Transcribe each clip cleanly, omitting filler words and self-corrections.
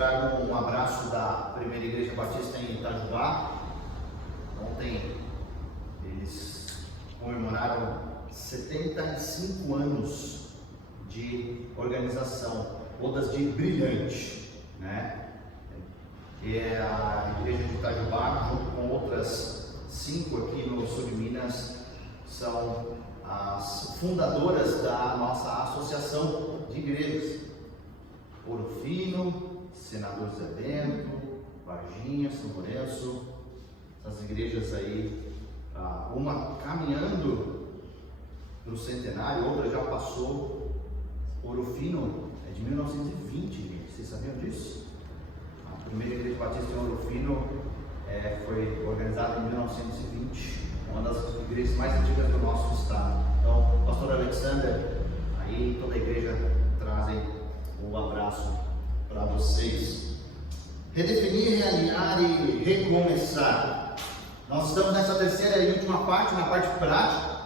trago um abraço da Primeira Igreja Batista em Itajubá. Ontem eles comemoraram 75 anos de organização, bodas de brilhante, né? E a Igreja de Itajubá, junto com outras 5 aqui no sul de Minas, são as fundadoras da nossa associação de igrejas. Ouro Fino, Senador Zé Bento, Varginha, São Lourenço, essas igrejas aí, uma caminhando para o centenário, outra já passou. Ouro Fino é de 1920, gente. Vocês sabiam disso? A primeira igreja batista em Ouro Fino foi organizada em 1920, uma das igrejas mais antigas do nosso estado. Então, pastor Alexander, aí toda a igreja trazem um abraço para vocês. Redefinir, realinhar e recomeçar. Nós estamos nessa terceira e última parte, na parte prática,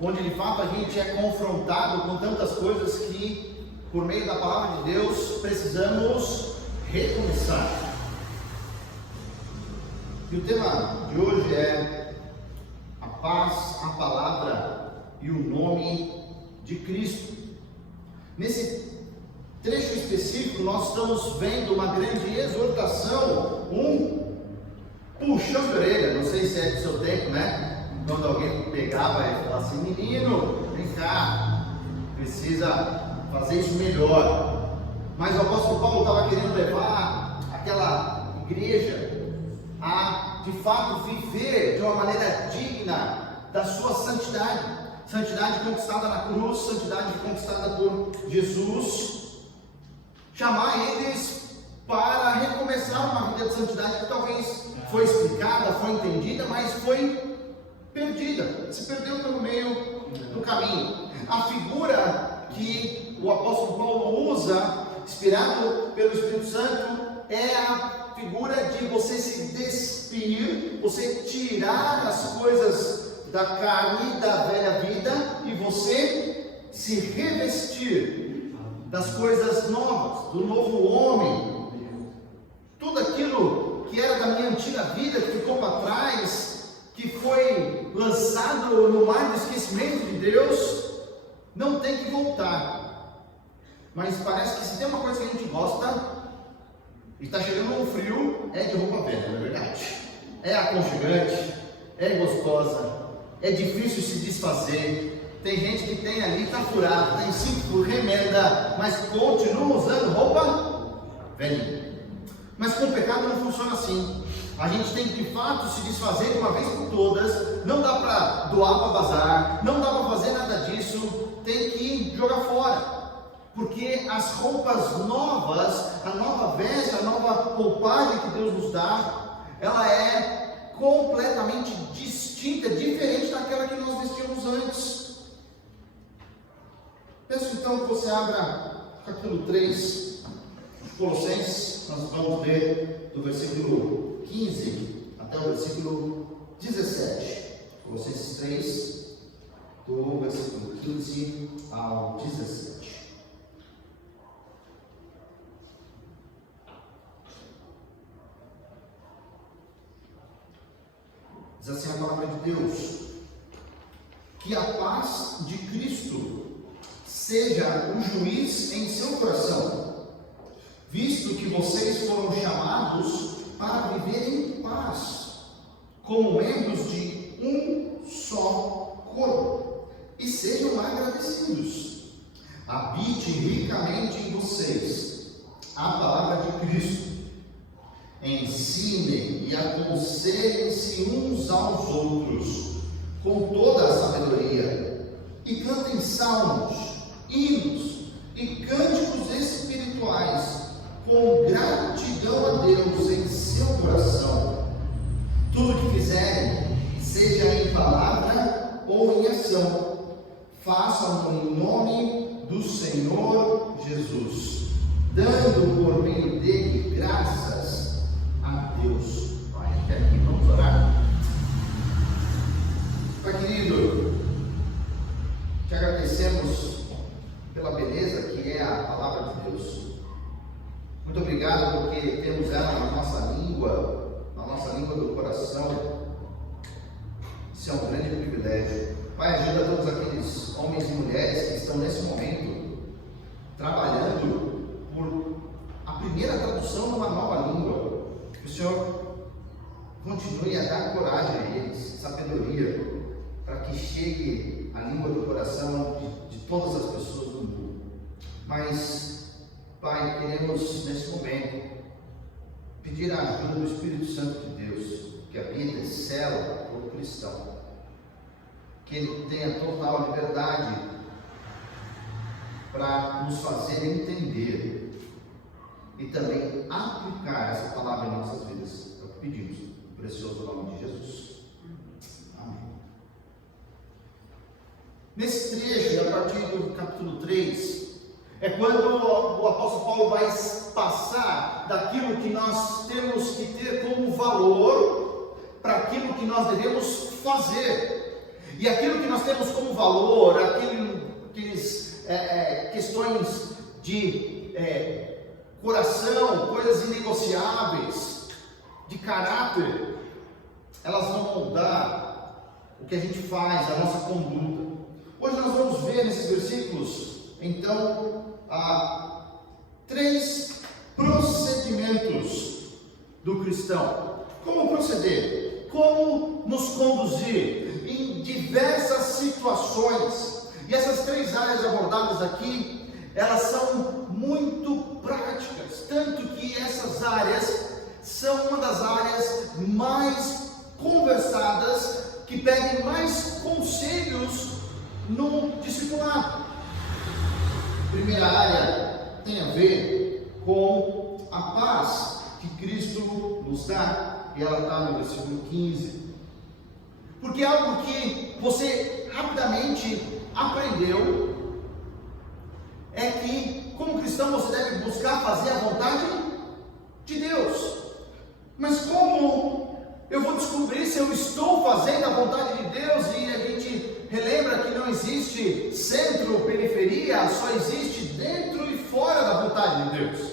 onde de fato a gente é confrontado com tantas coisas que, por meio da palavra de Deus, precisamos recomeçar. E o tema de hoje é a paz, a palavra e o nome de Cristo. Nesse trecho específico, nós estamos vendo uma grande exortação, um puxão de orelha. Não sei se é do seu tempo, né? Quando alguém pegava e falava assim: menino, vem cá, precisa fazer isso melhor. Mas o apóstolo Paulo estava querendo levar aquela igreja a, de fato, viver de uma maneira digna da sua santidade. Santidade conquistada na cruz, santidade conquistada por Jesus. Chamar eles para recomeçar uma vida de santidade que talvez foi explicada, foi entendida, mas foi perdida, se perdeu pelo meio do caminho. A figura que o apóstolo Paulo usa, inspirado pelo Espírito Santo, é a figura de você se despir, você tirar as coisas da carne, da velha vida, e você se revestir das coisas novas, do novo homem. Tudo aquilo que era da minha antiga vida, que ficou para trás, que foi lançado no mar do esquecimento de Deus, não tem que voltar. Mas parece que se tem uma coisa que a gente gosta, e está chegando um frio, é de roupa velha, não é verdade? É aconchegante, é gostosa, é difícil se desfazer. Tem gente que tem ali, está furado, tem 5 remenda, mas continua usando roupa velha. Mas com o pecado não funciona assim. A gente tem que de fato se desfazer de uma vez por todas. Não dá para doar para bazar, não dá para fazer nada disso. Tem que jogar fora. Porque as roupas novas, a nova veste, a nova roupagem que Deus nos dá, ela é completamente distinta, diferente daquela que nós vestíamos antes. Peço então que você abra capítulo 3 de Colossenses. Nós vamos ler do versículo 15 até o versículo 17. Colossenses 3, do versículo 15 ao 17. Diz assim a palavra de Deus: que a paz de Cristo seja o juiz em seu coração, visto que vocês foram chamados para viver em paz, como membros de um só corpo, e sejam agradecidos. Habite ricamente em vocês a palavra de Cristo. Ensinem e aconselhem-se uns aos outros com toda a sabedoria, e cantem salmos, hinos e cânticos espirituais com gratidão a Deus em seu coração. Tudo que fizerem, seja em palavra ou em ação, façam em nome do Senhor Jesus, dando por meio dele graças a Deus Pai. Até aqui, vamos orar. Pai querido, te agradecemos pela beleza que é a palavra de Deus. Muito obrigado porque que temos ela na nossa língua do coração. Isso é um grande privilégio. Pai, ajuda todos aqueles homens e mulheres que estão nesse momento trabalhando por a primeira tradução numa nova língua. Que o Senhor continue a dar coragem a eles, sabedoria, para que chegue a língua do coração de todas as pessoas do mundo. Mas, Pai, queremos nesse momento pedir a ajuda do Espírito Santo de Deus, que habita e sela todo cristão, que ele tenha total liberdade para nos fazer entender e também aplicar essa palavra em nossas vidas. É o que pedimos, no precioso nome de Jesus. Amém. Nesse trecho, a partir do capítulo 3, é quando o apóstolo Paulo vai passar daquilo que nós temos que ter como valor para aquilo que nós devemos fazer. E aquilo que nós temos como valor, aqueles questões de coração, coisas inegociáveis, de caráter, elas vão moldar o que a gente faz, a nossa conduta. Hoje nós vamos ver nesses versículos, então, 3 procedimentos do cristão. Como proceder? Como nos conduzir em diversas situações? E essas 3 áreas abordadas aqui, elas são muito práticas, tanto que essas áreas são uma das áreas mais conversadas, que pedem mais conselhos no discipulado. A primeira área tem a ver com a paz que Cristo nos dá, e ela está no versículo 15. Porque é algo que você rapidamente aprendeu é que, como cristão, você deve buscar fazer a vontade de Deus. Mas como eu vou descobrir se eu estou fazendo a vontade de Deus? E a gente relembra que não existe centro, periferia, só existe dentro e fora da vontade de Deus.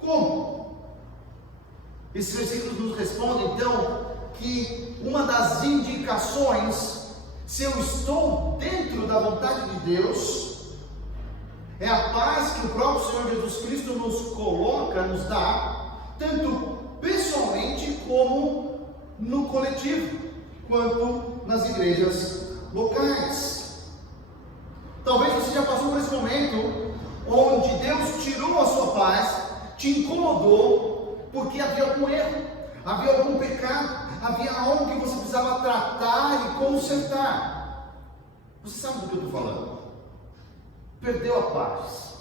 Como? Esses versículos nos respondem, então, que uma das indicações, se eu estou dentro da vontade de Deus, é a paz que o próprio Senhor Jesus Cristo nos coloca, nos dá, tanto pessoalmente como no coletivo, quanto nas igrejas locais. Talvez você já passou por esse momento onde Deus tirou a sua paz, te incomodou, porque havia algum erro, havia algum pecado, havia algo que você precisava tratar e consertar. Você sabe do que eu estou falando? Perdeu a paz,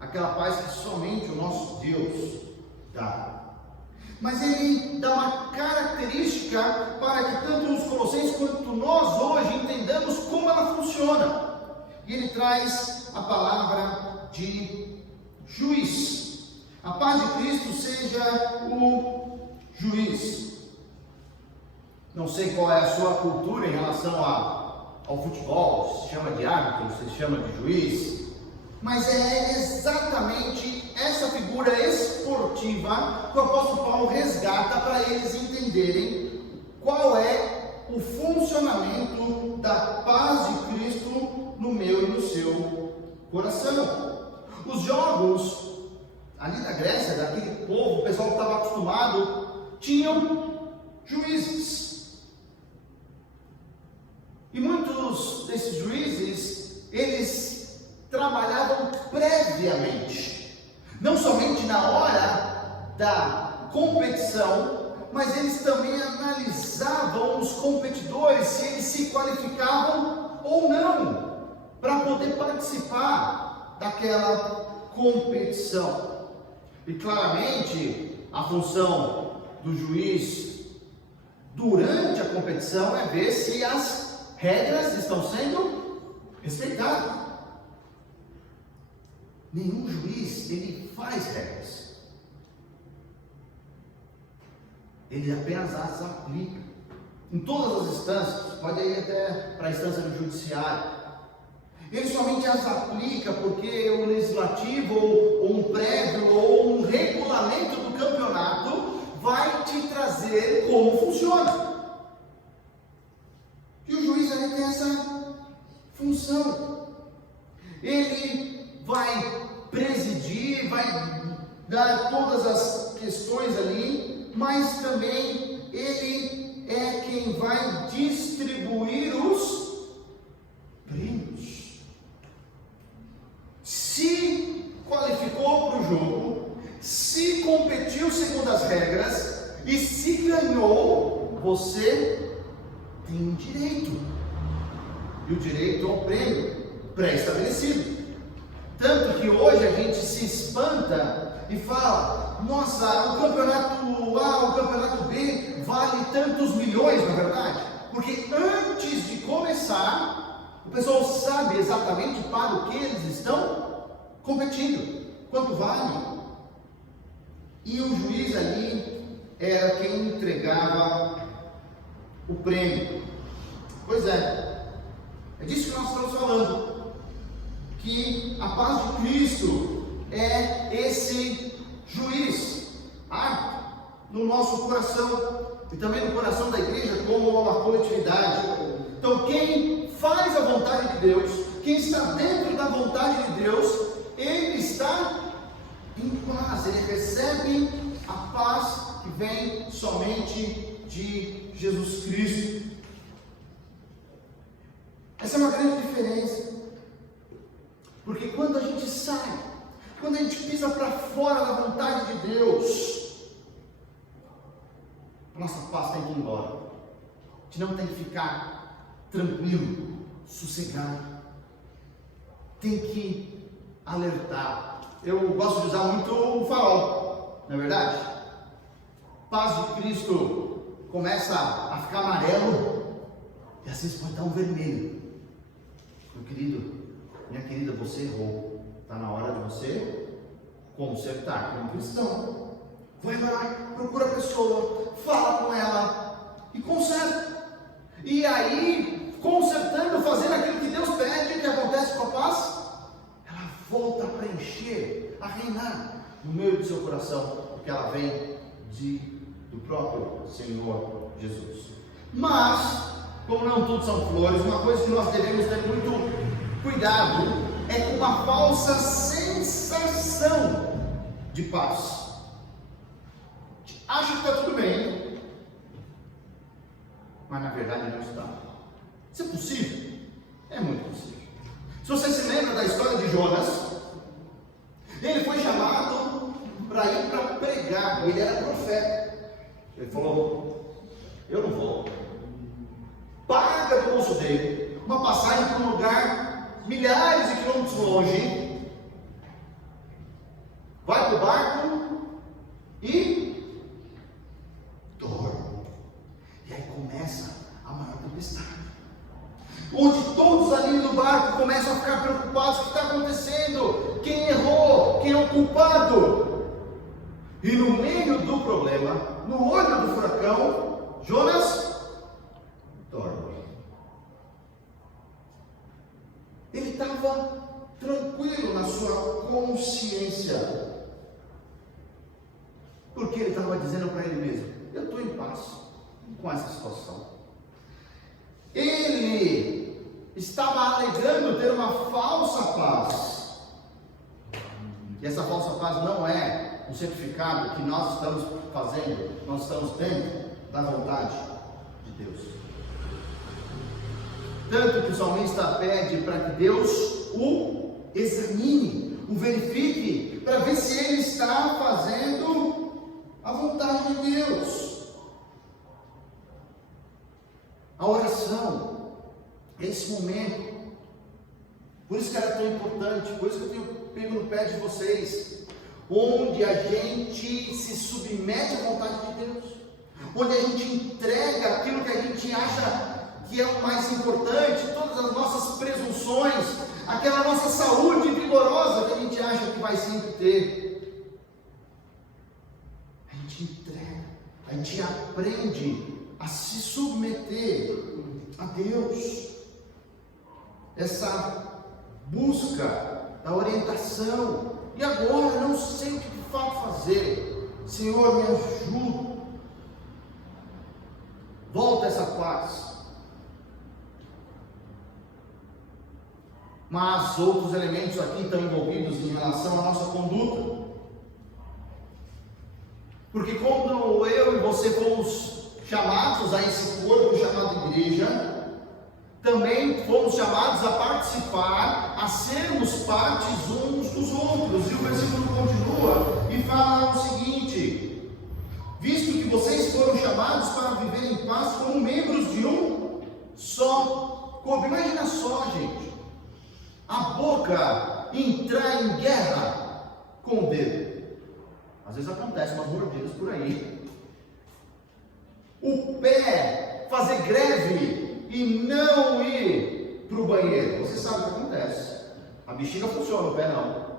aquela paz que somente o nosso Deus dá. Mas ele dá uma característica para que tanto os colossenses quanto nós hoje entendamos como ela funciona. E ele traz a palavra de juiz. A paz de Cristo seja o juiz. Não sei qual é a sua cultura em relação ao futebol, se chama de árbitro, se chama de juiz, mas é exatamente essa figura esportiva que o apóstolo Paulo resgata para eles entenderem qual é o funcionamento da paz de Cristo no meu e no seu coração. Os jogos ali da Grécia, daquele povo, o pessoal que estava acostumado, tinham juízes. E muitos desses juízes, eles trabalhavam previamente, não somente na hora da competição, mas eles também analisavam os competidores, se eles se qualificavam ou não, para poder participar daquela competição. E claramente, a função do juiz durante a competição é ver se as regras estão sendo respeitadas. Nenhum juiz, ele faz regras. Ele apenas as aplica. Em todas as instâncias, pode ir até para a instância do judiciário. Ele somente as aplica porque o legislativo, ou um prévio, ou um regulamento do campeonato vai te trazer como funciona. E o juiz ali tem essa função. Ele vai presidir, vai dar todas as questões ali, mas também ele é quem vai distribuir os prêmios. Se qualificou para o jogo, se competiu segundo as regras e se ganhou, você tem um direito. E o direito ao prêmio pré-estabelecido. Tanto que hoje a gente se espanta e fala: nossa, o campeonato A, o campeonato B vale tantos milhões, na verdade. Porque antes de começar, o pessoal sabe exatamente para o que eles estão competindo, quanto vale. E o juiz ali era quem entregava o prêmio. Pois é disso que nós estamos falando, que a paz de Cristo é esse juiz no nosso coração e também no coração da igreja como uma coletividade. Então quem faz a vontade de Deus, quem está dentro da vontade de Deus, ele está em paz, ele recebe a paz que vem somente de Jesus Cristo. Essa é uma grande diferença, porque quando a gente sai, quando a gente pisa para fora da vontade de Deus, a nossa paz tem que ir embora. A gente não tem que ficar tranquilo, sossegado, tem que alertar. Eu gosto de usar muito o farol, não é verdade? Paz de Cristo começa a ficar amarelo e às vezes pode dar um vermelho. Meu querido, minha querida, você errou. Está na hora de você consertar como cristão. Vai lá, procura a pessoa, fala com ela e conserta. E aí, consertando, fazendo aquilo que Deus pede, o que acontece com a paz? Ela volta a preencher, a reinar no meio do seu coração, porque ela vem do próprio Senhor Jesus. Mas, como não tudo são flores, uma coisa que nós devemos ter muito cuidado é com uma falsa sensação de paz. Acha que está tudo bem, mas na verdade não está. Isso é possível? É muito possível. Se você se lembra da história de Jonas, ele foi chamado para ir para pregar, ele era profeta. Ele falou: eu não vou. Paga do bolso dele uma passagem para um lugar milhares de quilômetros longe, vai para o barco e dorme. E aí começa a maior tempestade, onde todos ali no barco começam a ficar preocupados: o que está acontecendo? Quem errou? Quem é o culpado? E no meio do problema, no olho do furacão, Jonas dorme. Ele estava tranquilo na sua consciência, porque ele estava dizendo para ele mesmo: eu estou em paz com essa situação. Ele estava alegando ter uma falsa paz, e essa falsa paz não é um certificado que nós estamos fazendo, nós estamos dentro da vontade de Deus. Tanto que o salmista pede para que Deus o examine, o verifique, para ver se ele está fazendo a vontade de Deus. A oração é esse momento. Por isso que ela é tão importante, por isso que eu tenho pego no pé de vocês, onde a gente se submete à vontade de Deus, onde a gente entrega aquilo que a gente acha que é o mais importante, todas as nossas presunções, aquela nossa saúde vigorosa que a gente acha que vai sempre ter. A gente entrega, a gente aprende a se submeter a Deus. Essa busca da orientação. E agora não sei o que de fato fazer. Senhor, me ajuda. Volta essa paz. Mas outros elementos aqui estão envolvidos em relação à nossa conduta. Porque quando eu e você fomos chamados a esse corpo chamado igreja, também fomos chamados a participar, a sermos partes uns dos outros. E o versículo continua e fala o seguinte: visto que vocês foram chamados para viver em paz como membros de um só corpo. Imagina só, gente, a boca entrar em guerra com o dedo. Às vezes acontece umas mordidas por aí. O pé fazer greve e não ir para o banheiro. Você sabe o que acontece. A bexiga funciona, o pé não.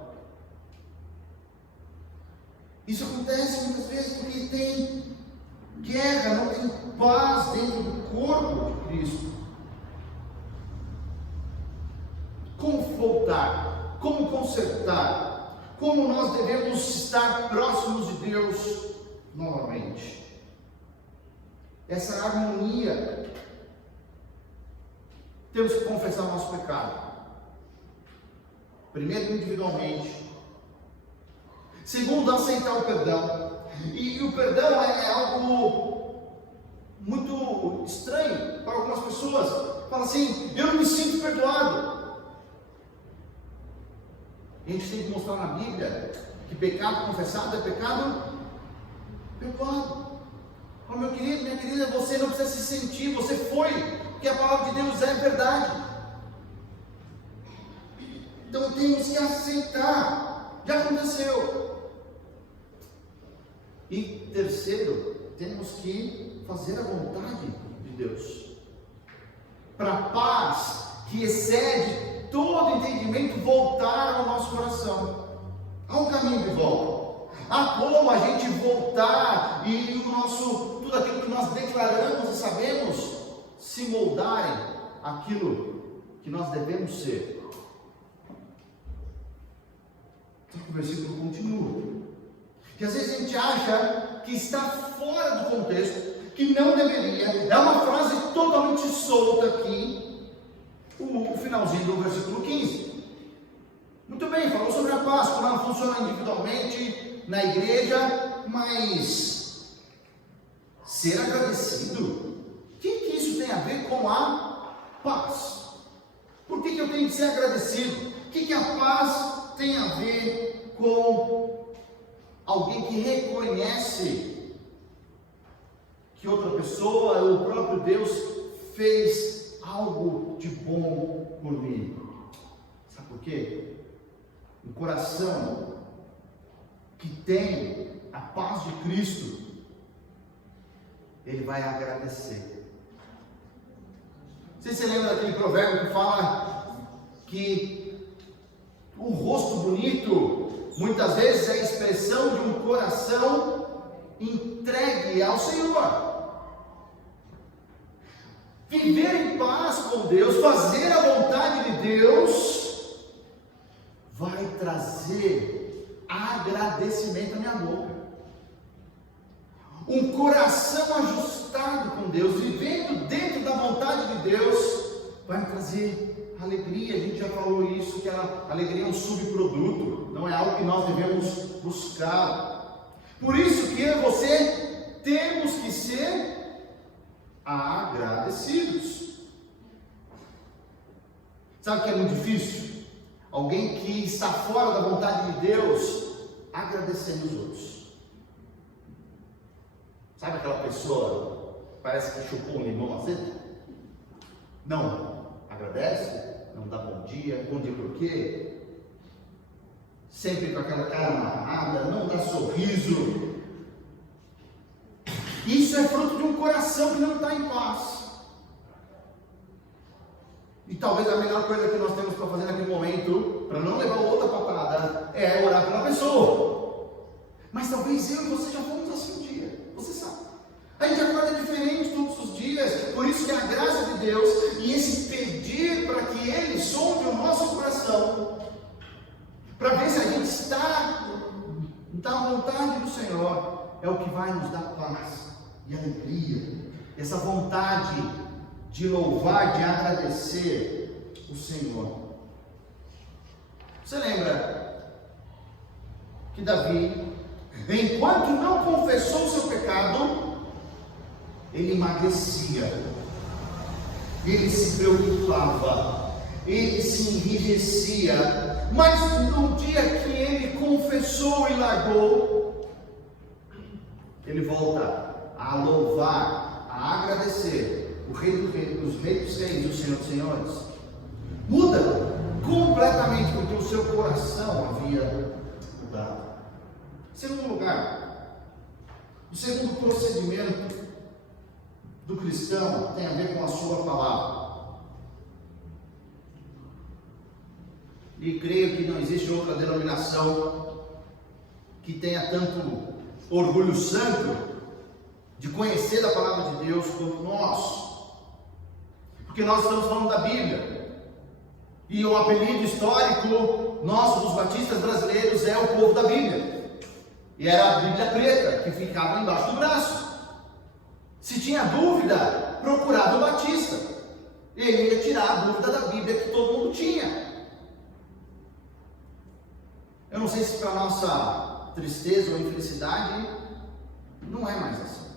Isso acontece muitas vezes porque tem guerra, não tem paz dentro do corpo de Cristo. Como voltar? Como consertar? Como nós devemos estar próximos de Deus novamente? Essa harmonia. Temos que confessar o nosso pecado. Primeiro, individualmente. Segundo, aceitar o perdão. E o perdão é algo muito estranho para algumas pessoas. Fala assim: eu não me sinto perdoado. A gente tem que mostrar na Bíblia que pecado confessado é pecado perdoado. Oh, meu querido, minha querida, você não precisa se sentir, você foi, porque a palavra de Deus é verdade. Então temos que aceitar, já aconteceu. E terceiro, temos que fazer a vontade de Deus, para a paz que excede todo entendimento voltar ao nosso coração. Há um caminho de volta. Há como a gente voltar e tudo aquilo que nós declaramos e sabemos se moldarem aquilo que nós devemos ser. Só que o versículo continua. Que às vezes a gente acha que está fora do contexto, que não deveria. É uma frase totalmente solta aqui. O finalzinho do versículo 15. Muito bem, falou sobre a paz, como ela funciona individualmente na igreja, mas ser agradecido, o que isso tem a ver com a paz? Por que eu tenho que ser agradecido? O que a paz tem a ver com alguém que reconhece que outra pessoa, o próprio Deus, fez algo de bom por mim? Sabe por quê? Um coração que tem a paz de Cristo, ele vai agradecer. Você se lembra daquele provérbio que fala que o rosto bonito muitas vezes é a expressão de um coração entregue ao Senhor? Viver em paz com Deus, fazer a vontade de Deus, vai trazer agradecimento à minha boca. Um coração ajustado com Deus, vivendo dentro da vontade de Deus, vai trazer alegria. A gente já falou isso, que a alegria é um subproduto, não é algo que nós devemos buscar. Por isso que eu e você temos que ser agradecidos. Sabe o que é muito difícil? Alguém que está fora da vontade de Deus agradecendo os outros. Sabe aquela pessoa parece que chupou um limão azedo? Não agradece, não dá bom dia por quê? Sempre com aquela cara amarrada, não dá sorriso. Isso é fruto de um coração que não está em paz. E talvez a melhor coisa que nós temos para fazer naquele momento, para não levar outra patada, é orar pela pessoa. Mas talvez eu e você já fomos assim um dia, você sabe. A gente acorda diferente todos os dias, por isso que a graça de Deus e esse pedir para que Ele sonde o nosso coração é o que vai nos dar paz e alegria, essa vontade de louvar, de agradecer o Senhor. Você lembra que Davi, enquanto não confessou o seu pecado, ele emagrecia, ele se preocupava, ele se enrijecia, mas no dia que ele confessou e largou, ele volta a louvar, a agradecer o Rei dos Reis, o Senhor dos Senhores. Muda completamente, porque o seu coração havia mudado. Segundo lugar, o segundo procedimento do cristão tem a ver com a sua palavra. E creio que não existe outra denominação que tenha tanto orgulho santo de conhecer da palavra de Deus como nós. Porque nós estamos falando da Bíblia. E o apelido histórico nosso dos batistas brasileiros é o povo da Bíblia. E era a Bíblia preta que ficava embaixo do braço. Se tinha dúvida, procurava o batista. Ele ia tirar a dúvida da Bíblia que todo mundo tinha. Eu não sei se para nossa tristeza ou infelicidade, não é mais assim.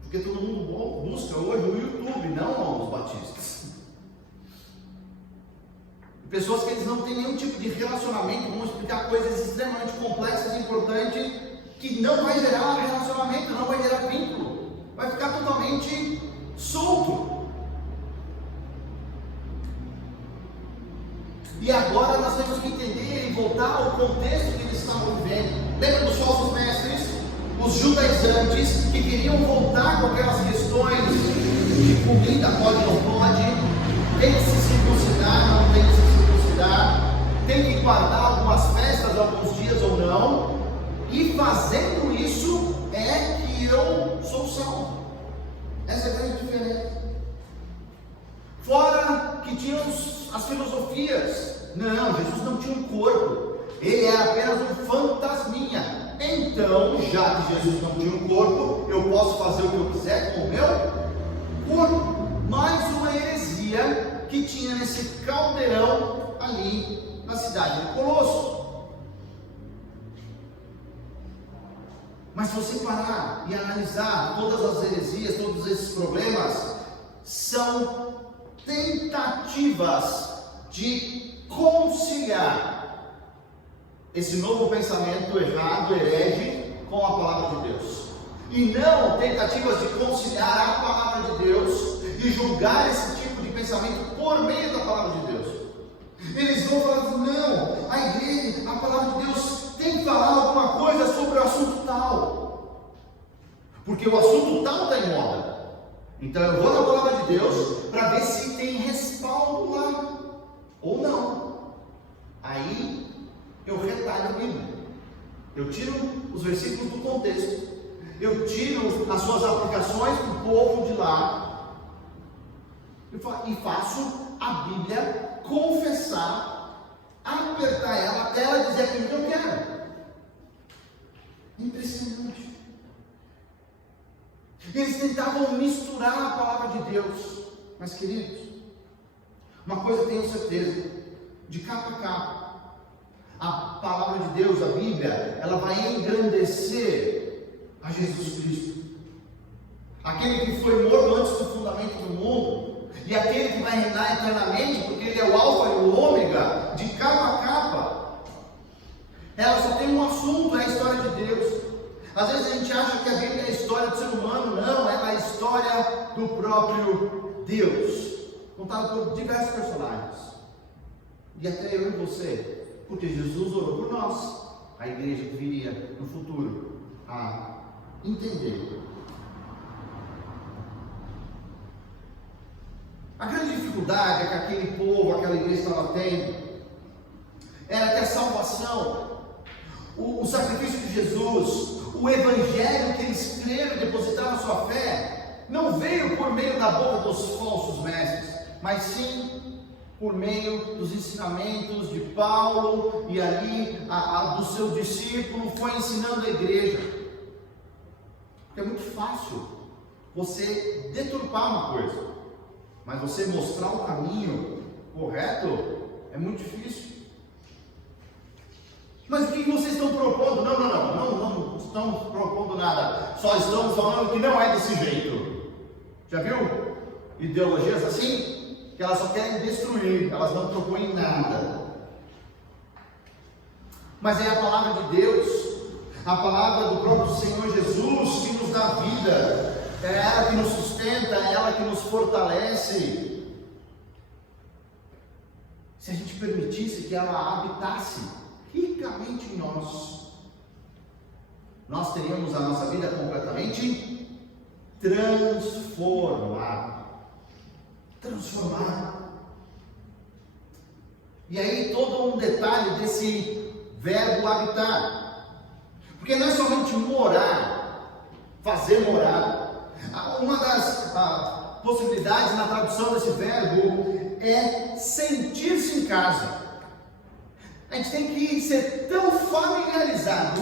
Porque todo mundo busca hoje o YouTube, não os batistas. Pessoas que eles não têm nenhum tipo de relacionamento, vão explicar coisas extremamente complexas e importantes, que não vai gerar relacionamento, não vai gerar vínculo, vai ficar totalmente solto. E agora nós temos que entender e voltar ao contexto que eles estavam vivendo. Lembra dos falsos mestres? Os judaizantes que queriam voltar com aquelas questões de comida, pode ou não pode, tem que se circuncidar, não tem que se circuncidar, tem que guardar algumas festas, alguns dias ou não, e fazendo isso é que eu sou salvo. Essa é a grande diferença. Fora que tinham as filosofias. Não, Jesus não tinha um corpo, ele era apenas um fantasminha. Então, já que Jesus não tinha um corpo, eu posso fazer o que eu quiser com o meu corpo. Mais uma heresia que tinha nesse caldeirão ali na cidade de Colosso. Mas se você parar e analisar todas as heresias, todos esses problemas, são tentativas de conciliar esse novo pensamento errado, herege, com a palavra de Deus. E não tentativas de conciliar a palavra de Deus e julgar esse tipo de pensamento por meio da palavra de Deus. Eles vão falar, não, a igreja, a palavra de Deus tem que falar alguma coisa sobre o assunto tal, porque o assunto tal está em moda. Então eu vou na palavra de Deus para ver se tem respaldo lá ou não. Aí eu retalho a Bíblia, eu tiro os versículos do contexto, eu tiro as suas aplicações para o povo de lá e faço a Bíblia confessar, apertar ela até ela dizer aquilo que eu quero. Impressionante. Eles tentavam misturar a palavra de Deus, mas queridos, uma coisa tenho certeza, de capa a capa, a palavra de Deus, a Bíblia, ela vai engrandecer a Jesus Cristo, aquele que foi morto antes do fundamento do mundo, e aquele que vai reinar eternamente, porque ele é o alfa e o ômega, de capa a capa. Ela só tem um assunto, é a história de Deus. Às vezes a gente acha que a Bíblia é a história do ser humano. Não, ela é a história do próprio Deus, contada por diversos personagens, e até eu e você, porque Jesus orou por nós, a igreja que viria no futuro a entender. A grande dificuldade que aquele povo, aquela igreja estava tendo, era que a salvação, o sacrifício de Jesus, o evangelho que eles creram, depositaram a sua fé, não veio por meio da boca dos falsos mestres, mas sim por meio dos ensinamentos de Paulo, e ali do seu discípulo foi ensinando a igreja. Porque é muito fácil você deturpar uma coisa, mas você mostrar o caminho correto é muito difícil. Mas o que vocês estão propondo? Não estamos propondo nada. Só estamos falando que não é desse jeito. Já viu? Ideologias assim, que elas só querem destruir, elas não propõem nada. Mas é a palavra de Deus, a palavra do próprio Senhor Jesus que nos dá vida. É ela que nos sustenta, é ela que nos fortalece. Se a gente permitisse que ela habitasse ricamente em nós, nós teríamos a nossa vida completamente transformada. E aí todo um detalhe desse verbo habitar, porque não é somente morar, fazer morada. Uma das possibilidades na tradução desse verbo é sentir-se em casa. A gente tem que ser tão familiarizado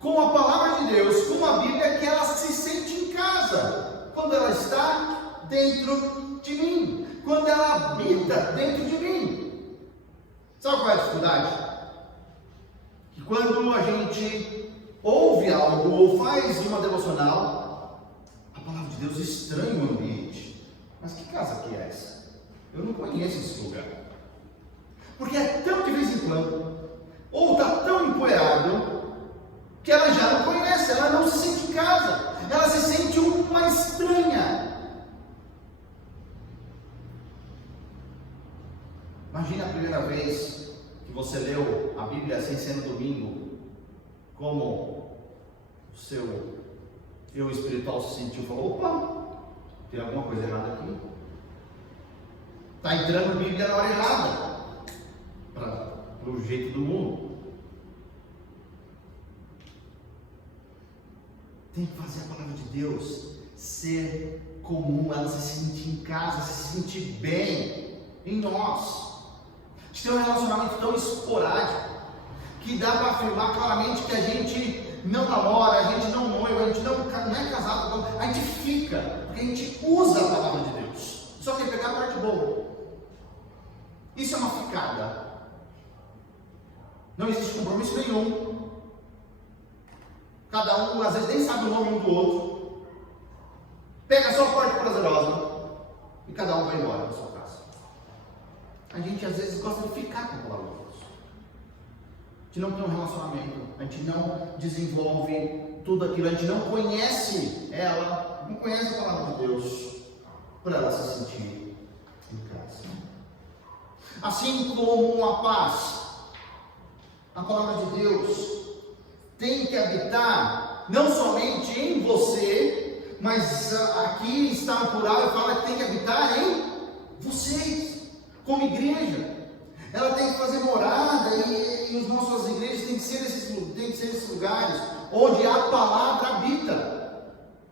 com a palavra de Deus, com a Bíblia, que ela se sente em casa quando ela está dentro de mim, quando ela habita dentro de mim. Sabe qual é a dificuldade? Que quando a gente ouve algo ou faz uma devocional, a palavra de Deus estranha o ambiente. Mas que casa que é essa? Eu não conheço esse lugar. Porque é tão de vez em quando, ou está tão empoeirado, que ela já não conhece, ela não se sente em casa, ela se sente uma estranha. Imagina a primeira vez que você leu a Bíblia sem ser no domingo, como o seu eu espiritual se sentiu e falou: opa, tem alguma coisa errada aqui. Está entrando Bíblia na hora errada, para o jeito do mundo. Tem que fazer a palavra de Deus ser comum, ela se sentir em casa, se sentir bem em nós. A gente tem um relacionamento tão esporádico que dá para afirmar claramente que a gente não namora, a gente não noiva, a gente não é casado, a gente fica, porque a gente usa a palavra de Deus, só quer pegar a parte boa. Isso é uma ficada. Não existe compromisso nenhum. Cada um às vezes nem sabe o nome um do outro. Pega só a parte prazerosa e cada um vai embora da sua casa. A gente às vezes gosta de ficar com a palavra de Deus. A gente não tem um relacionamento, a gente não desenvolve tudo aquilo, a gente não conhece ela, não conhece a palavra de Deus para ela se sentir em casa. Assim como a paz, a palavra de Deus tem que habitar não somente em você, mas aqui está no plural e fala que tem que habitar em vocês, como igreja. Ela tem que fazer morada e as nossas igrejas têm que ser esses lugares onde a palavra habita,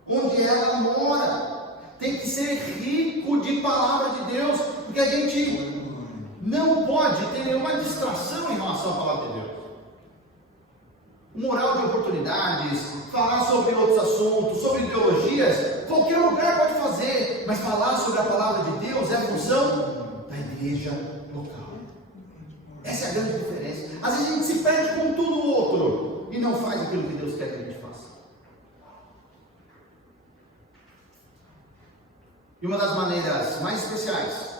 onde ela mora. Tem que ser rico de palavra de Deus, porque a gente não pode ter nenhuma distração em relação à palavra de Deus. Moral de oportunidades, falar sobre outros assuntos, sobre ideologias, qualquer lugar pode fazer, mas falar sobre a palavra de Deus é a função da igreja local. Essa é a grande diferença. Às vezes a gente se perde com tudo o outro e não faz aquilo que Deus quer que a gente faça. E uma das maneiras mais especiais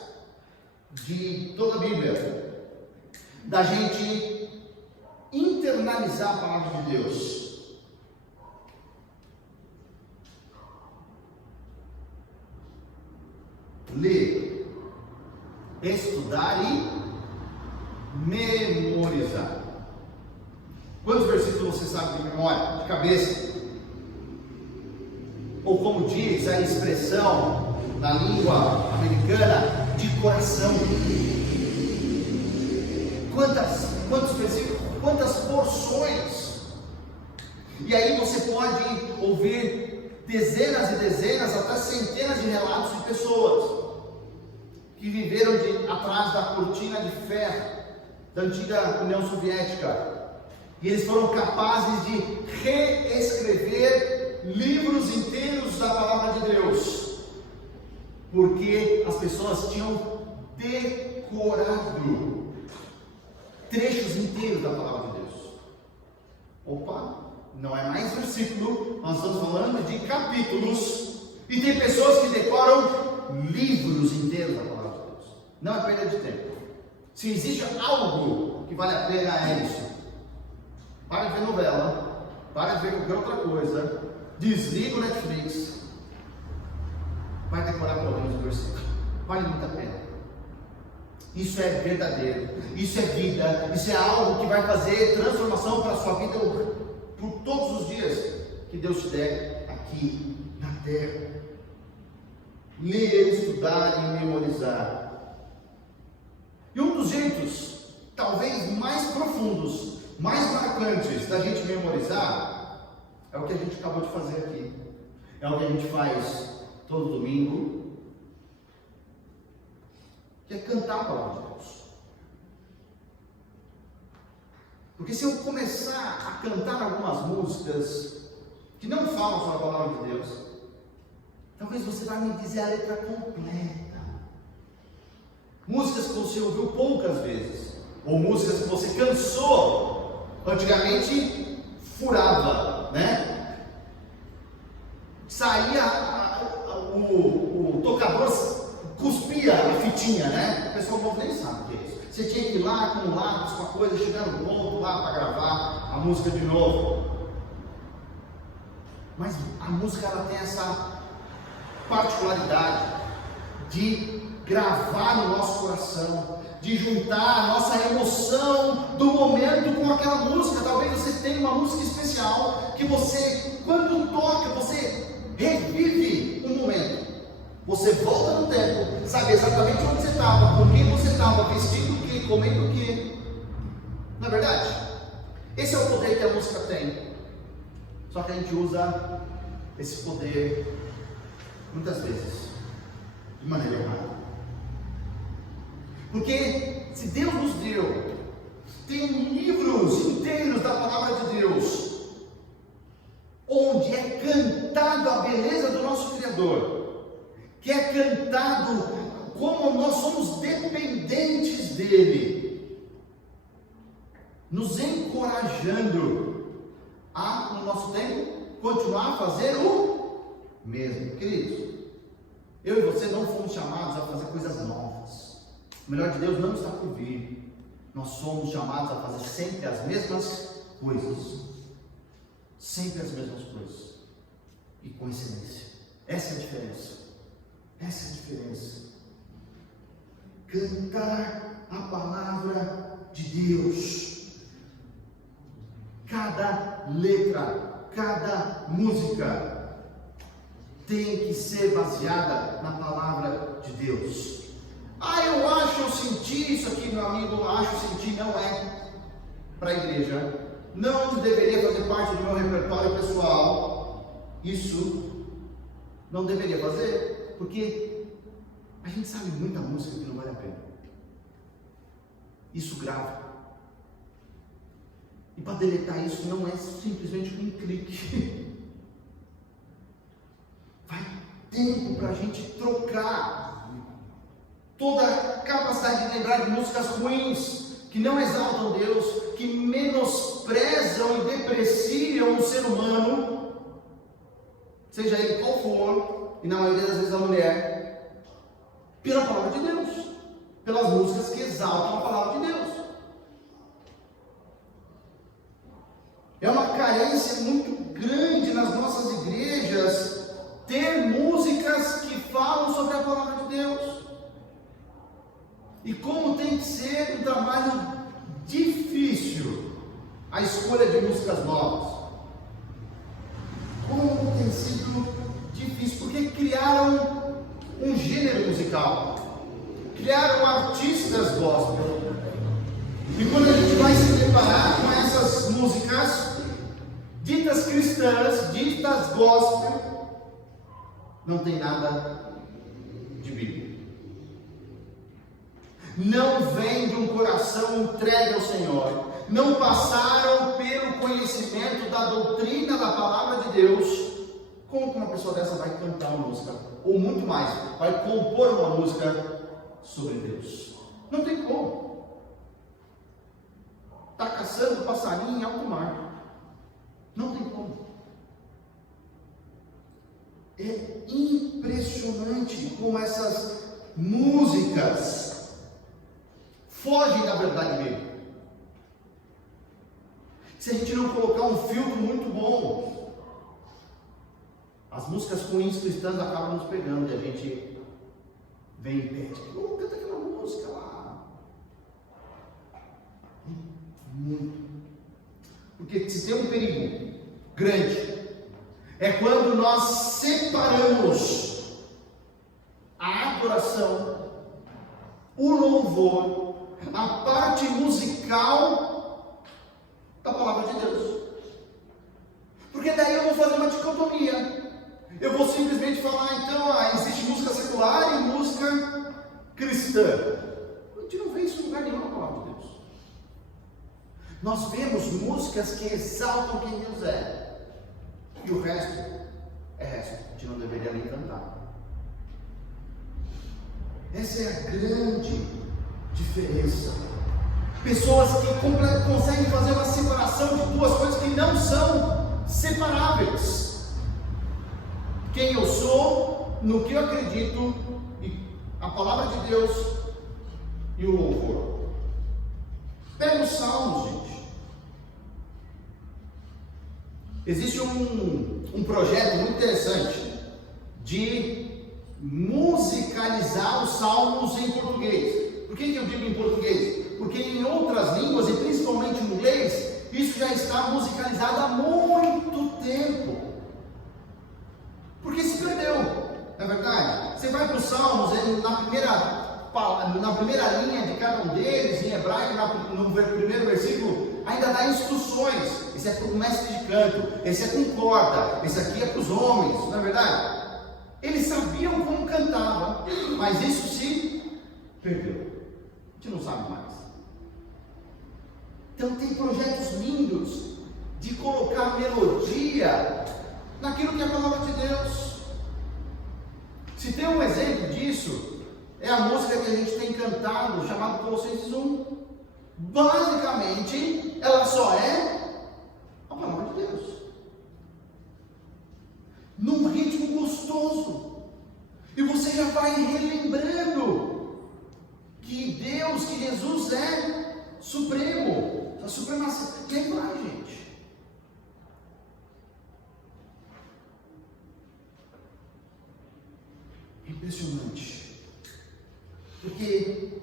de toda a Bíblia, da gente internalizar a palavra de Deus, ler, estudar e memorizar. Quantos versículos você sabe de memória, de cabeça? Ou como diz a expressão na língua americana, de coração? Quantos versículos, quantas porções? E aí você pode ouvir dezenas e dezenas, até centenas de relatos de pessoas que viveram atrás da cortina de ferro da antiga União Soviética, e eles foram capazes de reescrever livros inteiros da palavra de Deus, porque as pessoas tinham decorado trechos inteiros da palavra de Deus. Opa, não é mais versículo, nós estamos falando de capítulos, e tem pessoas que decoram livros inteiros da palavra de Deus. Não é perda de tempo. Se existe algo que vale a pena, é isso. Para de ver novela, para de ver qualquer outra coisa, desliga o Netflix, vai decorar pelo menos o versículo. Vale muito a pena. Isso é verdadeiro, isso é vida, isso é algo que vai fazer transformação para a sua vida por todos os dias que Deus te der aqui na terra. Ler, estudar e memorizar. E um dos jeitos, talvez mais profundos, mais marcantes da gente memorizar, é o que a gente acabou de fazer aqui. É o que a gente faz todo domingo, que é cantar a palavra de Deus. Porque se eu começar a cantar algumas músicas que não falam sobre a palavra de Deus, talvez você vai me dizer a letra completa. Músicas que você ouviu poucas vezes, ou músicas que você cansou. Antigamente furava, né? Saía o tocador, cuspia a fitinha, né? O pessoal novo nem sabe o que é isso. Você tinha que ir lá com um lápis, com a coisa, chegar no ponto lá para gravar a música de novo. Mas a música, ela tem essa particularidade de gravar no nosso coração, de juntar a nossa emoção do momento com aquela música. Talvez você tenha uma música especial que você, quando toca, você revive um momento. Você volta no tempo, sabe exatamente onde você estava, com quem você estava, vestindo o que, comendo o que. Não é verdade? Esse é o poder que a música tem. Só que a gente usa esse poder muitas vezes de maneira errada. Porque se Deus nos deu, tem livros inteiros da palavra de Deus, onde é cantado a beleza do nosso Criador, que é cantado como nós somos dependentes dele, nos encorajando a, no nosso tempo, continuar a fazer o mesmo. Queridos, eu e você não fomos chamados a fazer coisas novas. O melhor de Deus não está por vir. Nós somos chamados a fazer sempre as mesmas coisas. Sempre as mesmas coisas. E com excelência. Essa é a diferença. Essa é a diferença. Cantar a palavra de Deus. Cada letra, cada música tem que ser baseada na palavra de Deus. Eu acho, eu senti isso aqui, meu amigo, senti, não é para a igreja, não deveria fazer parte do meu repertório pessoal. Isso não deveria fazer, porque a gente sabe muita música que não vale a pena. Isso grava. E para deletar isso não é simplesmente com um clique. Vai tempo para a gente trocar toda a capacidade de lembrar de músicas ruins, que não exaltam Deus, que menosprezam e depreciam o ser humano, seja ele qual for, e na maioria das vezes a mulher, pela palavra de Deus, pelas músicas que exaltam a palavra de Deus. É uma carência muito grande nas nossas igrejas ter músicas que falam sobre a palavra de Deus. E como tem que ser um trabalho difícil a escolha de músicas novas. Como tem sido difícil, porque criaram um gênero musical, criaram artistas gospel. E quando a gente vai se deparar com essas músicas ditas cristãs, ditas gospel, não tem nada de Bíblia. Não vem de um coração entregue ao Senhor, não passaram pelo conhecimento da doutrina da palavra de Deus, Como que uma pessoa dessa vai cantar uma música? Ou muito mais, vai compor uma música sobre Deus? Não tem como. Está caçando passarinho em alto mar. Não tem como. É impressionante como essas músicas fogem da verdade mesmo. Se a gente não colocar um filtro muito bom, as músicas ruins cristãs acabam nos pegando e a gente vem e pede, canta aquela música lá. Muito. Porque se tem um perigo grande, é quando nós separamos a adoração, o louvor, a parte musical da palavra de Deus. Porque daí eu vou fazer uma dicotomia. Eu vou simplesmente falar, então, existe música secular e música cristã. A gente não vê isso em lugar nenhum na palavra de Deus. Nós vemos músicas que exaltam quem Deus é. E o resto é resto. A gente não deveria nem cantar. Essa é a grande diferença. Pessoas que conseguem fazer uma separação de duas coisas que não são separáveis. Quem eu sou, no que eu acredito, e a palavra de Deus e o louvor. Pega os Salmos, gente. Existe um projeto muito interessante de musicalizar os Salmos em português. Por que eu digo em português? Porque em outras línguas, e principalmente em inglês, isso já está musicalizado há muito tempo. Porque se perdeu, não é verdade? Você vai para os Salmos, na primeira linha de cada um deles, em hebraico, no primeiro versículo, ainda dá instruções. Esse é para o mestre de canto, esse é com corda, esse aqui é para os homens, não é verdade? Eles sabiam como cantava, mas isso se perdeu. A gente não sabe mais. Então tem projetos lindos de colocar melodia naquilo que é a palavra de Deus. Se tem um exemplo disso, é a música que a gente tem cantado, chamada Colossenses 1. Basicamente, ela só é a palavra de Deus, num ritmo gostoso, e você já vai relembrando que Deus, que Jesus é supremo, a supremacia. E aí vai, gente. Impressionante. Porque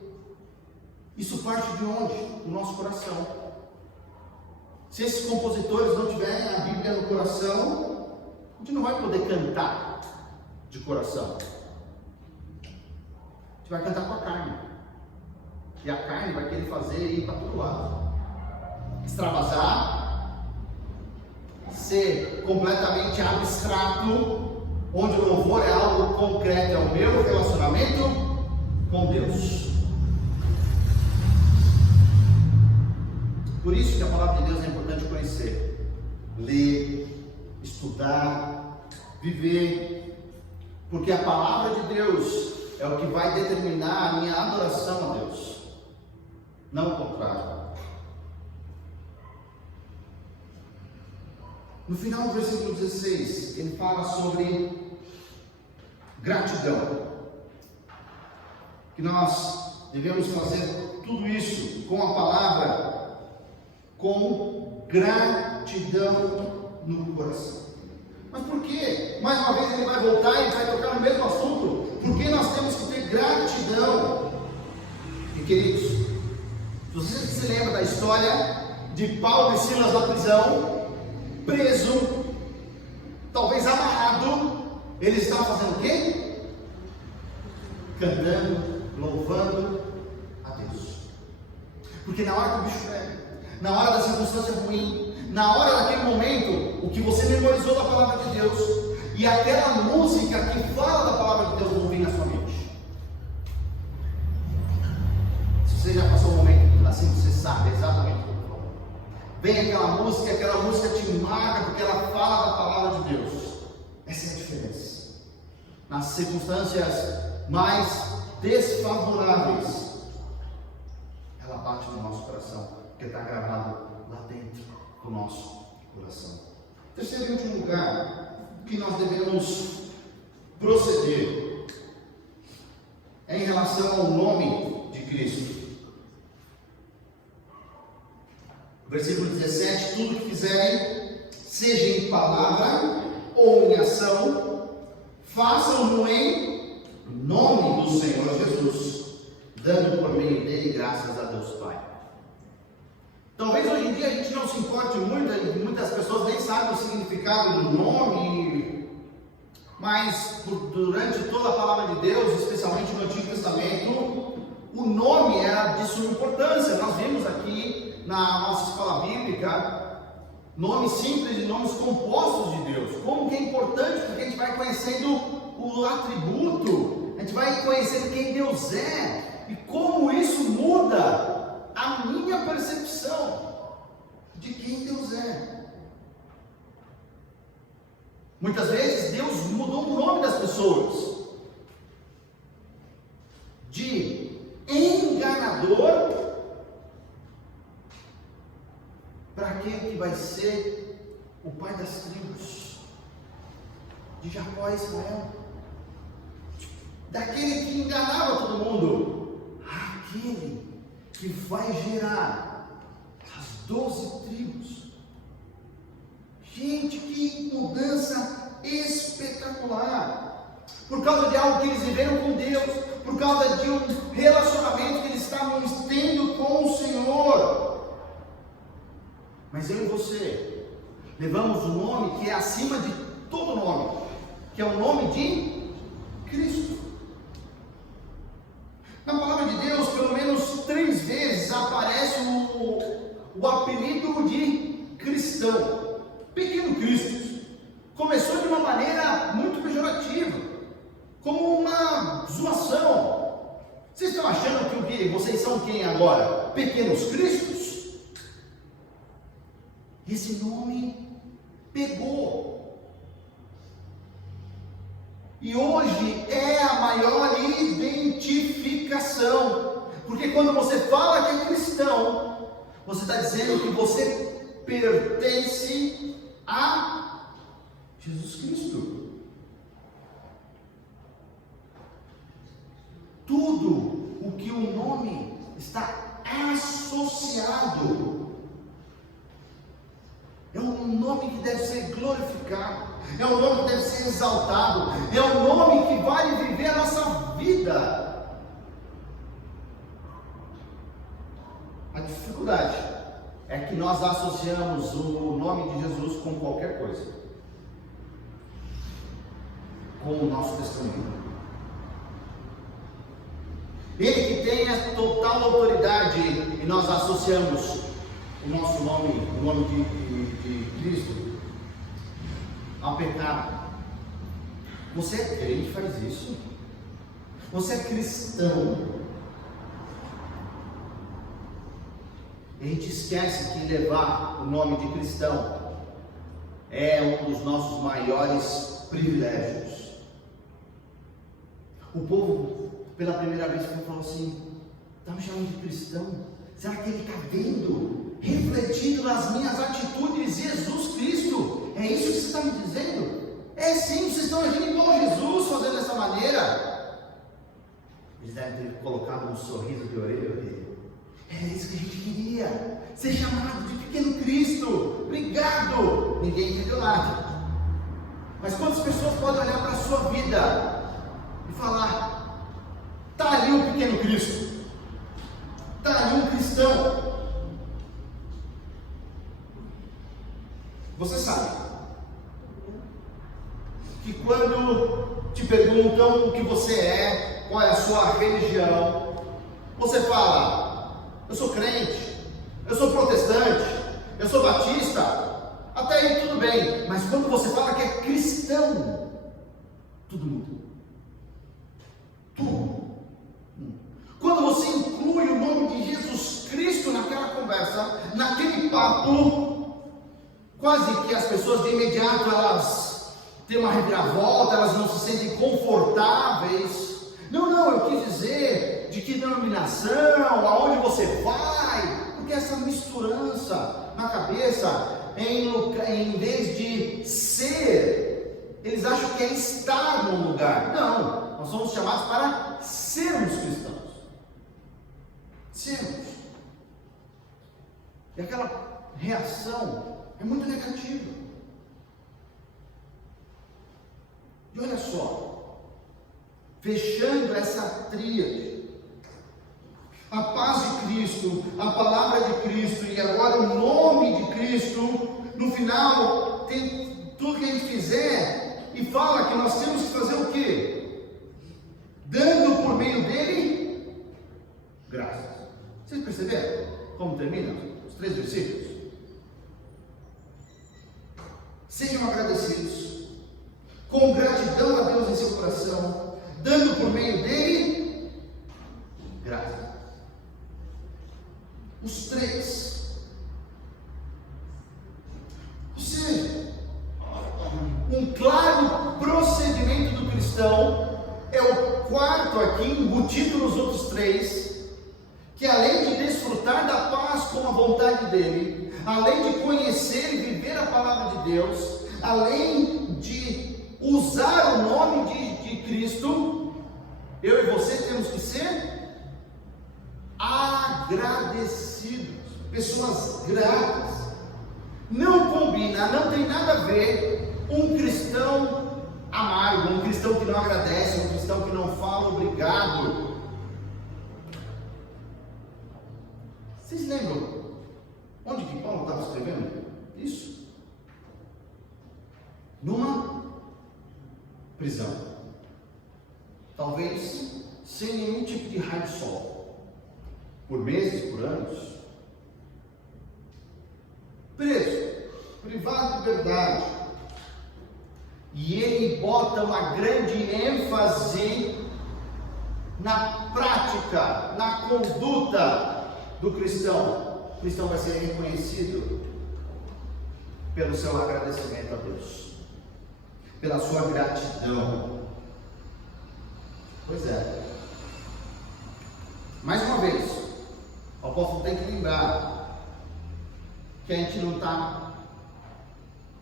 isso parte de onde? Do nosso coração. Se esses compositores não tiverem a Bíblia no coração, a gente não vai poder cantar de coração. A gente vai cantar com a carne. E a carne vai querer fazer ir para todo lado. Extravasar, ser completamente abstrato, onde o louvor é algo concreto, é o meu relacionamento com Deus. Por isso que a palavra de Deus é importante conhecer, ler, estudar, viver, porque a palavra de Deus é o que vai determinar a minha adoração a Deus, não o contrário. No final do versículo 16, ele fala sobre gratidão, que nós devemos fazer tudo isso com a palavra, com gratidão no coração. Mas por quê? Mais uma vez ele vai voltar e vai tocar no mesmo assunto. Porque nós temos que ter gratidão. E queridos, você se lembra da história de Paulo e Silas na prisão, preso, talvez amarrado, eles estavam fazendo o quê? Cantando, louvando a Deus. Porque na hora que o bicho pega, na hora da circunstância ruim, na hora daquele momento, o que você memorizou da palavra de Deus, e aquela música que fala da palavra de Deus não vem na sua mente. Se você já passou um momento assim, você sabe exatamente o que eu estou falando. Vem aquela música te marca porque ela fala da palavra de Deus. Essa é a diferença. Nas circunstâncias mais desfavoráveis, ela bate no nosso coração, porque está gravado lá dentro do nosso coração. Terceiro e último lugar que nós devemos proceder é em relação ao nome de Cristo. Versículo 17: tudo que fizerem, seja em palavra ou em ação, façam-no em nome do Senhor Jesus, dando por meio dele graças a Deus Pai. Talvez hoje em dia a gente não se importe muito, e muitas pessoas nem sabem o significado do nome, mas durante toda a palavra de Deus, especialmente no Antigo Testamento, o nome era de suma importância. Nós vimos aqui na nossa escola bíblica nomes simples e nomes compostos de Deus. Como que é importante, porque a gente vai conhecendo o atributo, a gente vai conhecendo quem Deus é, e como isso muda a minha percepção de quem Deus é. Muitas vezes Deus mudou o nome das pessoas de enganador para aquele que vai ser o pai das tribos, de Jacó e Israel, daquele que enganava todo mundo, aquele que vai gerar as 12 tribos. Gente, que mudança espetacular! Por causa de algo que eles viveram com Deus, por causa de um relacionamento que eles estavam tendo com o Senhor. Mas eu e você levamos o nome que é acima de todo nome, que é o nome de Cristo. Na palavra de Deus, pelo menos 3 vezes aparece o apelido de cristão, pequeno Cristo. Começou de uma maneira muito pejorativa, como uma zoação. Vocês estão achando que vocês são quem agora? Pequenos Cristos? Esse nome pegou. E hoje é a maior identificação. Porque quando você fala que é cristão, você está dizendo que você pertence a Jesus Cristo. Tudo o que o nome está associado é um nome que deve ser glorificado, é um nome que deve ser exaltado, é um nome que vai viver a nossa vida. A dificuldade é que nós associamos o nome de Jesus com qualquer coisa, com o nosso testemunho. Ele que tem a total autoridade, e nós associamos o nosso nome, o nome de Cristo, ao pecado. Você é crente, faz isso. Você é cristão. A gente esquece que levar o nome de cristão é um dos nossos maiores privilégios. O povo, pela primeira vez, falou assim: está me chamando de cristão? Será que ele está vendo, refletindo nas minhas atitudes, Jesus Cristo? É isso que você está me dizendo? É sim, vocês estão agindo igual Jesus, fazendo dessa maneira. Eles devem ter colocado um sorriso de orelha a orelha. É isso que a gente queria, ser chamado de pequeno Cristo. Obrigado. Ninguém entendeu nada. Mas quantas pessoas podem olhar para a sua vida e falar: está ali um pequeno Cristo, está ali um cristão. Você sabe que quando te perguntam o que você é, qual é a sua religião, você fala: eu sou crente, eu sou protestante, eu sou batista. Até aí tudo bem, mas quando você fala que é cristão, tudo muda. Tudo. Quando você inclui o nome de Jesus Cristo naquela conversa, naquele papo, quase que as pessoas de imediato elas ter uma reviravolta, elas não se sentem confortáveis. Não, eu quis dizer de que denominação, aonde você vai, porque essa misturança na cabeça, em vez de ser, eles acham que é estar num lugar. Não, nós somos chamados para sermos cristãos. Sermos. E aquela reação é muito negativa. E olha só, fechando essa tríade, a paz de Cristo, a palavra de Cristo e agora o nome de Cristo, no final tem tudo que a gente fizer e fala que nós temos que fazer o quê? Dando por meio dele graças. Vocês perceberam como termina os 3 versículos? Sejam agradecidos, com gratidão a Deus em seu coração, dando por meio dele graças. Os 3. Ou seja, um claro procedimento do cristão é o quarto aqui, embutido nos outros 3, que além de desfrutar da paz com a vontade dele, além de conhecer e viver a palavra de Deus, além de usar o nome de Cristo, eu e você temos que ser agradecidos, pessoas gratas. Não combina, não tem nada a ver um cristão amargo, um cristão que não agradece, um cristão que não fala obrigado. Vocês lembram onde que Paulo estava escrevendo isso? Numa prisão, talvez sem nenhum tipo de raio de sol, por meses, por anos, preso, privado de liberdade, e ele bota uma grande ênfase na prática, na conduta do cristão. O cristão vai ser reconhecido pelo seu agradecimento a Deus, pela sua gratidão. Pois é. Mais uma vez, o apóstolo tem que lembrar que a gente não está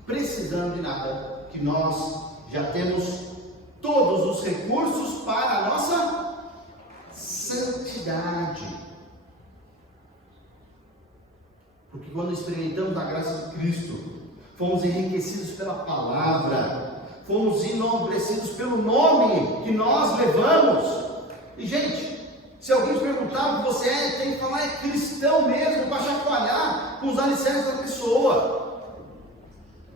precisando de nada, que nós já temos todos os recursos para a nossa santidade. Porque quando experimentamos a graça de Cristo, fomos enriquecidos pela palavra, fomos enobrecidos pelo nome que nós levamos. E gente, se alguém te perguntar o que você é, tem que falar é cristão mesmo, para chacoalhar com os alicerces da pessoa.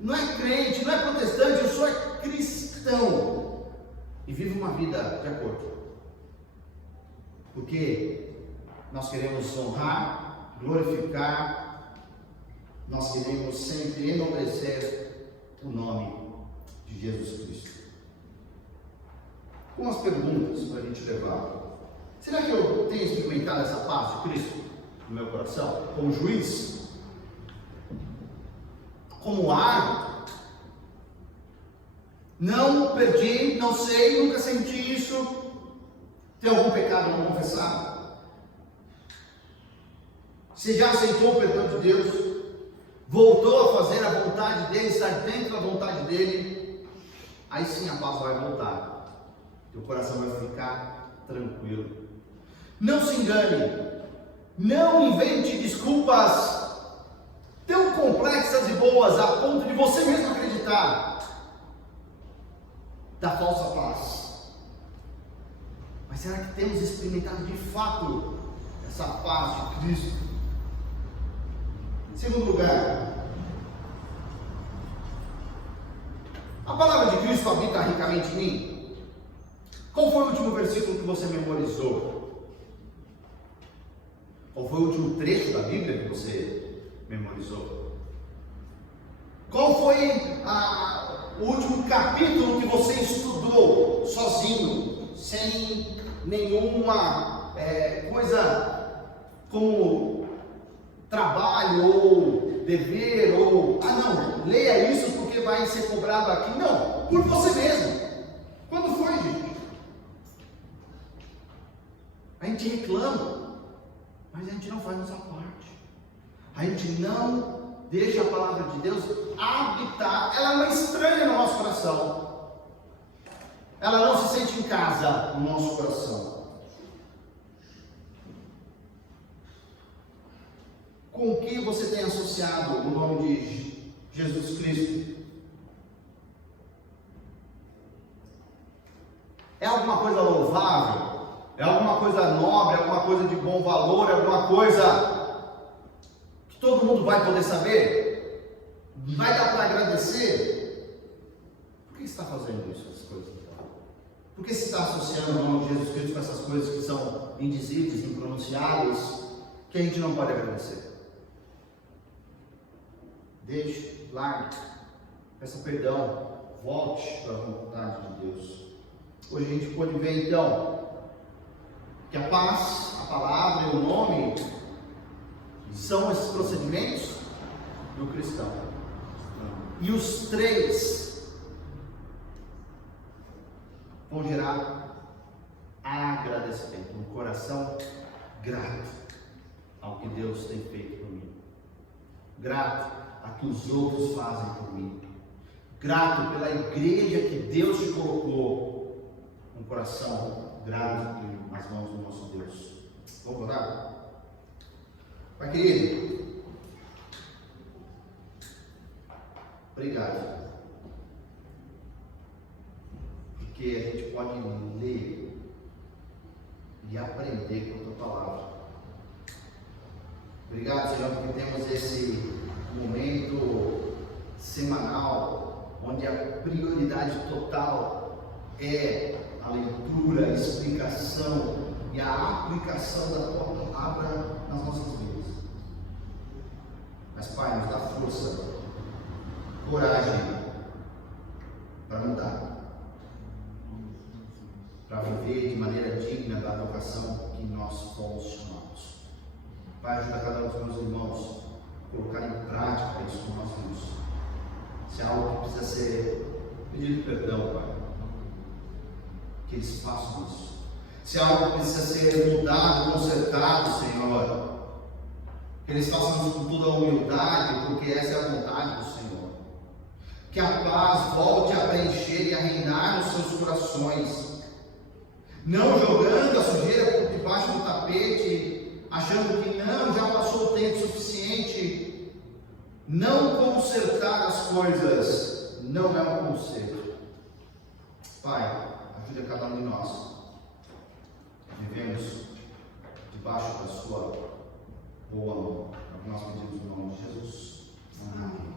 Não é crente, não é protestante, eu sou cristão. E vivo uma vida de acordo. Porque nós queremos honrar, glorificar, nós queremos sempre enobrecer o nome de Jesus Cristo. Com as perguntas para a gente levar. Será que eu tenho experimentado essa paz de Cristo no meu coração? Como juiz? Como árbitro? Não perdi, não sei, nunca senti isso. Tem algum pecado não confessado? Você já aceitou o perdão de Deus? Voltou a fazer a vontade dele, estar dentro da vontade dele? Aí sim a paz vai voltar. Teu coração vai ficar tranquilo. Não se engane. Não invente desculpas tão complexas e boas a ponto de você mesmo acreditar da falsa paz. Mas será que temos experimentado de fato essa paz de Cristo? Em segundo lugar, a palavra de Cristo habita ricamente em mim. Qual foi o último versículo que você memorizou? Qual foi o último trecho da Bíblia que você memorizou? Qual foi o último capítulo que você estudou sozinho, sem nenhuma coisa como trabalho ou dever, ou não, leia isso porque vai ser cobrado aqui? Não, por você mesmo. Quando foi, gente? A gente reclama, mas a gente não faz a nossa parte. A gente não deixa a palavra de Deus habitar. Ela é uma estranha no nosso coração. Ela não se sente em casa no nosso coração. Com o que você tem associado o nome de Jesus Cristo? É alguma coisa louvável? É alguma coisa nobre? É alguma coisa de bom valor? É alguma coisa que todo mundo vai poder saber? Vai dar para agradecer? Por que você está fazendo isso, essas coisas? Por que você está associando o nome de Jesus Cristo com essas coisas que são indizíveis, impronunciáveis, que a gente não pode agradecer? Deixe, largue, peça perdão, volte para a vontade de Deus. Hoje a gente pode ver então que a paz, a palavra e o nome são esses procedimentos do cristão. E os três vão gerar agradecimento, um coração grato ao que Deus tem feito por mim, grato a que os outros fazem por mim, grato pela igreja que Deus te colocou, um coração grato nas mãos do nosso Deus. Vamos orar? Pai querido, obrigado, porque a gente pode ler e aprender com a tua palavra. Obrigado, Senhor, porque temos esse momento semanal onde a prioridade total é a leitura, a explicação e a aplicação da tua palavra nas nossas vidas. Mas, Pai, nos dá força, coragem para mudar, para viver de maneira digna da vocação que nós fomos chamados. Pai, ajuda cada um dos meus irmãos a colocar em prática isso que nós vimos. Se é algo que precisa ser pedido perdão, Pai, que eles façam isso. Se é algo que precisa ser mudado, consertado, Senhor, que eles façam isso com toda a humildade, porque essa é a vontade do Senhor. Que a paz volte a preencher e a reinar nos seus corações, não jogando a sujeira por debaixo do tapete, achando que não, já passou o tempo suficiente. Não consertar as coisas não é um conserto. Pai, ajude a cada um de nós. Vivemos debaixo da sua boa mão. É o que nós pedimos no nome de Jesus. Amém.